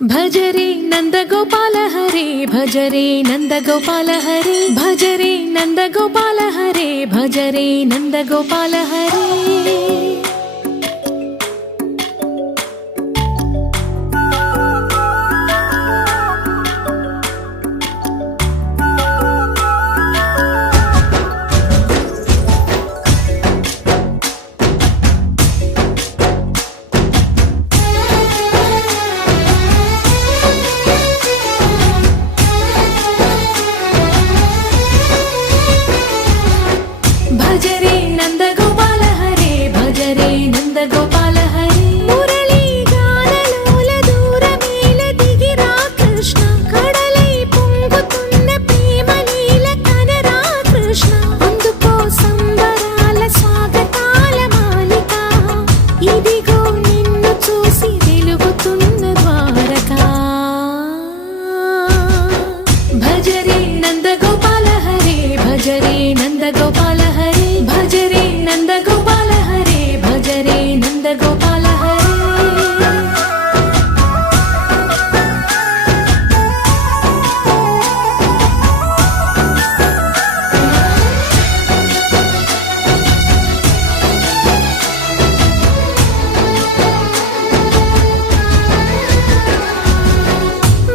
భజరే నందగోపాల హరే భజరే నందగోపాల హరే భజరే నందగోపాల హరే భజరే నందగోపాల హరే భజరే నందగోపాల హరే భజరే నందగోపాల హరే మురళీ గానలోల దూరమేల దిగిరా కృష్ణ కడలై పొంగుతున్న ప్రేమ లీల కనరా కృష్ణ అందుకో సంబరాల స్వాగతాల మాలిక ఇదిగో నిన్ను చూసి వెలుగుతున్న ద్వారకా భజరే నందగోపాల హరే భజరే నందగోపాల హరే భజరే నందగోపాల హరే భజరే నందగోపాల హరే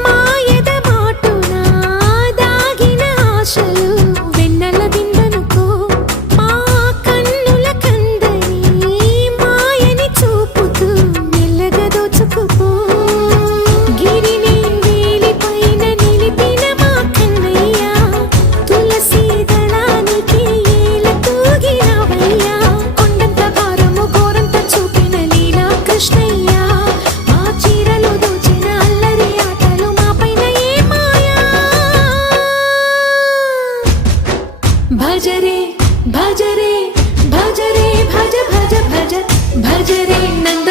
మాయద మాటున దాగిన ఆశలు వెన్నెల విందనుకో మా కన్నుల కందని మాయని చూపుతూ మెల్లగా దోచుకుపో గిరిని వేలిపైన నిలిపిన మా కన్నయ్య తులసి దళానికి ఏల తూగినవయ్యా కొండంత భారము గోరంత చూపిన లీలా కృష్ణయ్య మా చీరలు దోచిన అల్లరి ఆటలు మాపైన ఏ మాయా భజరే భజరే భజరే భజ భజ భజ భజరే నంద